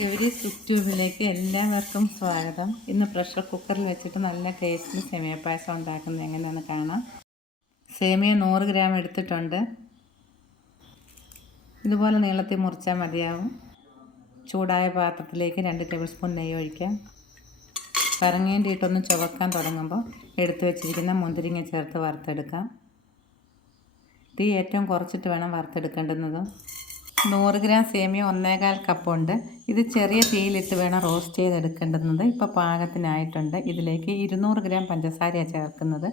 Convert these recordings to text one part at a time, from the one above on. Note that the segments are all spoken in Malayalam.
ഗൗരീസ് കുക്ക് ട്യൂബിലേക്ക് എല്ലാവർക്കും സ്വാഗതം. ഇന്ന് പ്രഷർ കുക്കറിൽ വെച്ചിട്ട് നല്ല ടേസ്റ്റിൽ സേമിയ പായസം ഉണ്ടാക്കുന്നത് എങ്ങനെയാണെന്ന് കാണാം. സേമിയ 100 ഗ്രാം എടുത്തിട്ടുണ്ട്. ഇതുപോലെ നീളത്തിൽ മുറിച്ചാൽ മതിയാവും. ചൂടായ പാത്രത്തിലേക്ക് 2 ടേബിൾ സ്പൂൺ നെയ്യ് ഒഴിക്കാം. പറങ്ങേണ്ടിയിട്ടൊന്ന് ചുവക്കാൻ തുടങ്ങുമ്പോൾ എടുത്തു വെച്ചിരിക്കുന്ന മുന്തിരിങ്ങ ചേർത്ത് വറുത്തെടുക്കാം. തീ ഏറ്റവും കുറച്ചിട്ട് വേണം വറുത്തെടുക്കേണ്ടുന്നത്. 100 ഗ്രാം സേമിയ 1.25 കപ്പുണ്ട്. ഇത് ചെറിയ തീയിലിട്ട് വേണം റോസ്റ്റ് ചെയ്തെടുക്കേണ്ടുന്നത്. ഇപ്പോൾ പാകത്തിനായിട്ടുണ്ട്. ഇതിലേക്ക് 200 ഗ്രാം പഞ്ചസാരയാണ് ചേർക്കുന്നത്.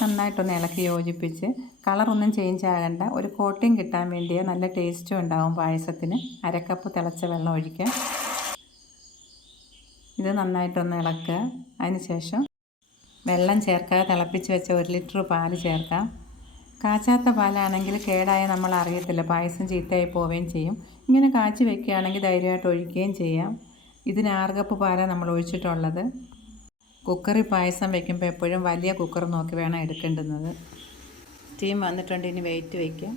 നന്നായിട്ടൊന്ന് ഇളക്കി യോജിപ്പിച്ച് കളറൊന്നും ചേഞ്ച് ആകണ്ട, ഒരു കോട്ടിങ് കിട്ടാൻ വേണ്ടിയോ നല്ല ടേസ്റ്റും ഉണ്ടാവും പായസത്തിന്. 1/2 കപ്പ് തിളച്ച വെള്ളം ഒഴിക്കാം. ഇത് നന്നായിട്ടൊന്ന് ഇളക്കുക. അതിനുശേഷം വെള്ളം ചേർക്കാതെ തിളപ്പിച്ച് വെച്ച 1 ലിറ്റർ പാല് ചേർക്കാം. കാച്ചാത്ത പാലാണെങ്കിൽ കേടായ നമ്മൾ അറിയത്തില്ല, പായസം ചീത്തയായി പോവുകയും ചെയ്യും. ഇങ്ങനെ കാച്ചി വെക്കുകയാണെങ്കിൽ ധൈര്യമായിട്ട് ഒഴിക്കുകയും ചെയ്യാം. ഇതിന് 6 കപ്പ് പാലാണ് നമ്മൾ ഒഴിച്ചിട്ടുള്ളത്. കുക്കറിൽ പായസം വയ്ക്കുമ്പോൾ എപ്പോഴും വലിയ കുക്കർ നോക്കി വേണം എടുക്കേണ്ടുന്നത്. സ്റ്റീം വന്നിട്ടുണ്ട്. ഇനി വെയിറ്റ് വയ്ക്കാം.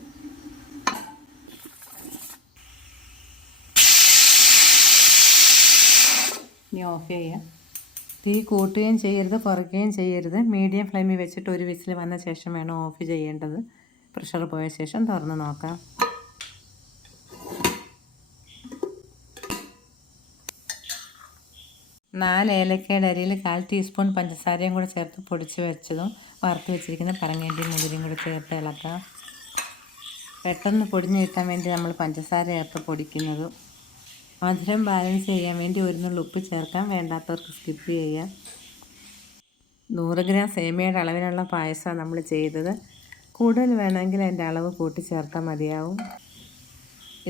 ഇനി ഓഫ് ചെയ്യാം. തീ കൂട്ടുകയും ചെയ്യരുത്, കുറയ്ക്കുകയും ചെയ്യരുത്. മീഡിയം ഫ്ലെയിമിൽ വെച്ചിട്ട് ഒരു വിസിൽ വന്ന ശേഷം വേണം ഓഫ് ചെയ്യേണ്ടത്. പ്രഷർ പോയ ശേഷം തുറന്ന് നോക്കാം. നാല് ഏലക്കയുടെ അരിയിൽ 1/4 ടീസ്പൂൺ പഞ്ചസാരയും കൂടെ ചേർത്ത് പൊടിച്ച് വെച്ചതും വറുത്ത് വെച്ചിരിക്കുന്ന പറങ്ങേണ്ടിയും മുതിരയും കൂടെ ചേർത്ത് ഇളക്കാം. പെട്ടെന്ന് പൊടിഞ്ഞ് കിട്ടാൻ വേണ്ടി നമ്മൾ പഞ്ചസാര ചേർത്ത് പൊടിക്കുന്നത്. മധുരം ബാലൻസ് ചെയ്യാൻ വേണ്ടി 1 നുള്ളി ഉപ്പ് ചേർക്കാം. വേണ്ടാത്തവർക്ക് സ്കിപ്പ് ചെയ്യാം. 100 ഗ്രാം സേമിയയുടെ അളവിനുള്ള പായസമാണ് നമ്മൾ ചെയ്തത്. കൂടുതൽ വേണമെങ്കിൽ അതിൻ്റെ അളവ് കൂട്ടി ചേർത്താൽ മതിയാവും.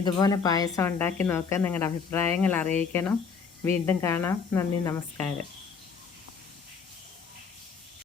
ഇതുപോലെ പായസം ഉണ്ടാക്കി നോക്കുക. നിങ്ങളുടെ അഭിപ്രായങ്ങൾ അറിയിക്കണം. വീണ്ടും കാണാം. നന്ദി, നമസ്കാരം.